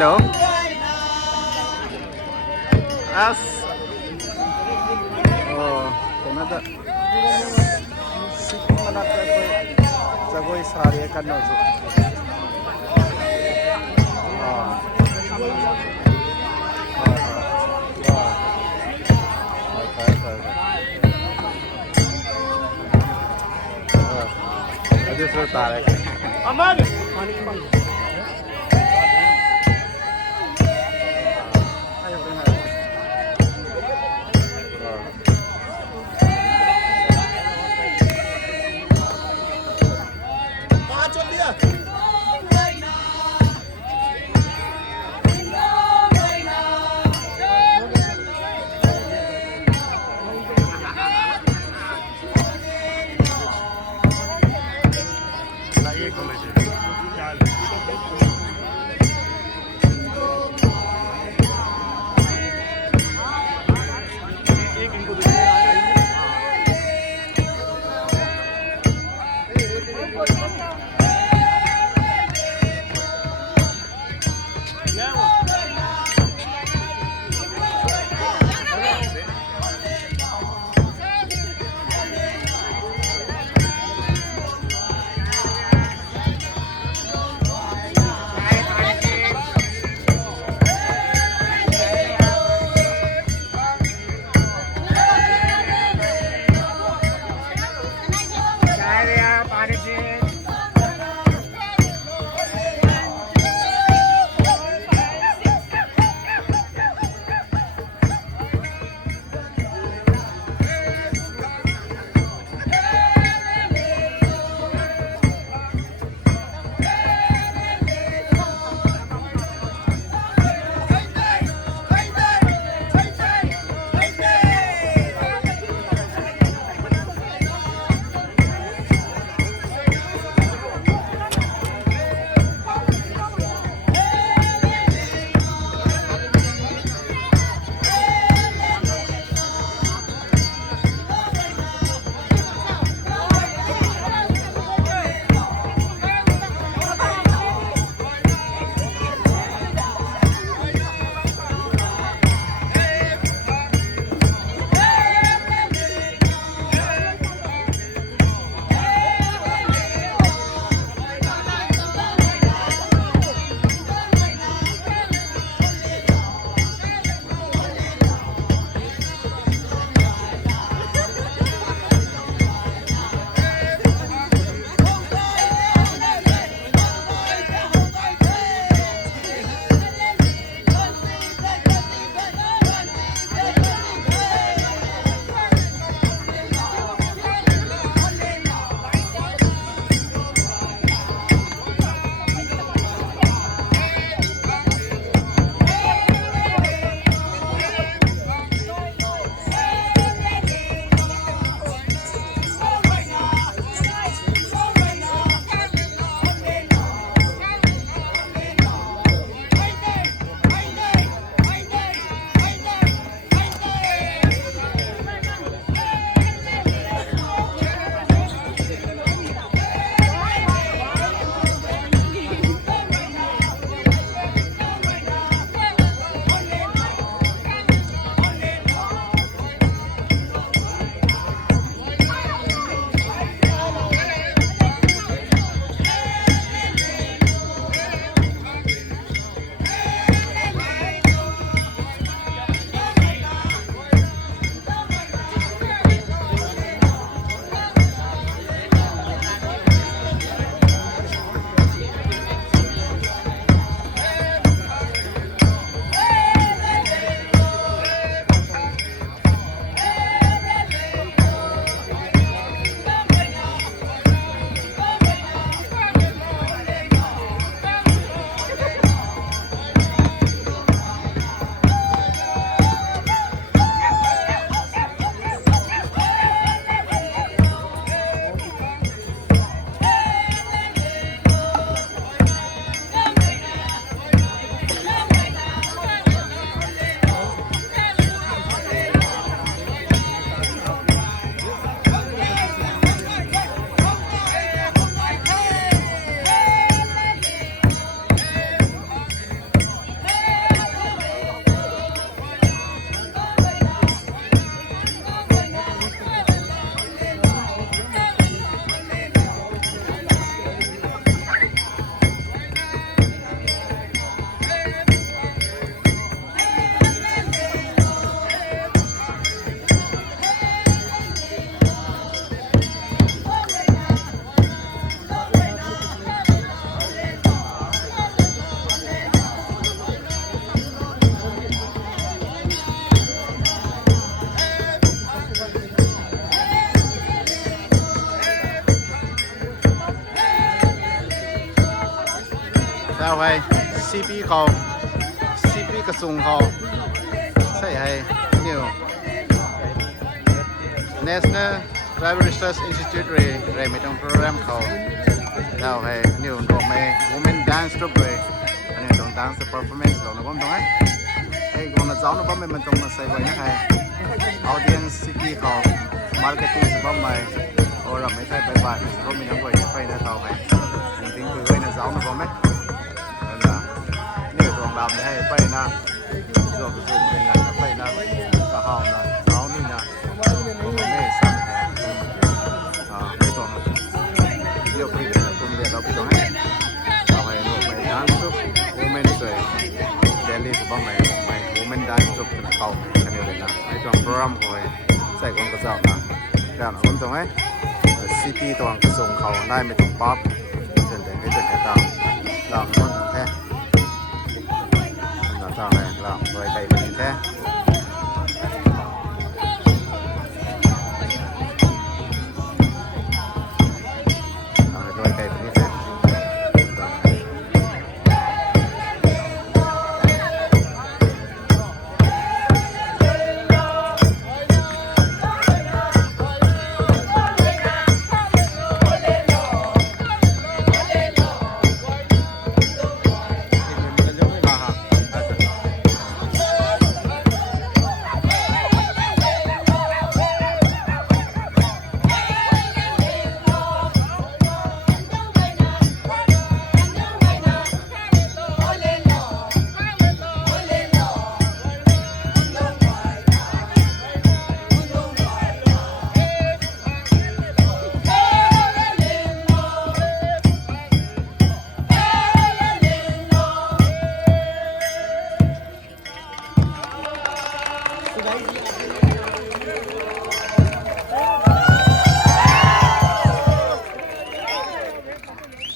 Hello? As. Oh, Canada. Sikh malapit ko. Jagoy sari kan nazo. Ah. Ada tarik. Aman. แล้วไปCPเขาCP กระทรวงเขาใส่ให้ New National Driver Research Institute เรไม่ต้องโปรแกรมเขาแล้วให้ New รวมไป Women Dance Group เลยอันนี้ต้อง Dance Performance เรานะผมตรงไหนไอ้คนละเจ้านะผมมันตรงมาใส่ไว้นะใคร Audience CP เขา Marketing สำหรับไม่โอ้เราไม่ใช่ไปบ้านสำหรับมีน้ำไว้ไปนะต่อไปจริงๆคือไว้นะเจ้านะผมไหมนี่ตัวดำให้ไปนะตัวกระสุนในนั้นไปนะกระห้องนะเท้านี่นะผมไม่สั่งไม่ต้องเรียกพี่นะผมเรียกเราพี่ต้องให้เราให้ลูกไปดันซุปโอเมนสวยเดลี่สุบ้างไหมไม่โอเมนดันซุปกันเขากันเดียวเลยนะไม่ต้องโปรแกรมคอยใส่คนกระเจ้านะแต่ผมต้องให้CP ตัวกระสุนเขาได้ไม่ต้องป๊อปเดินให้เดินให้ตามเราไม่ต้องแท้sao này làm rồi cày mình thế rồi cày mình thế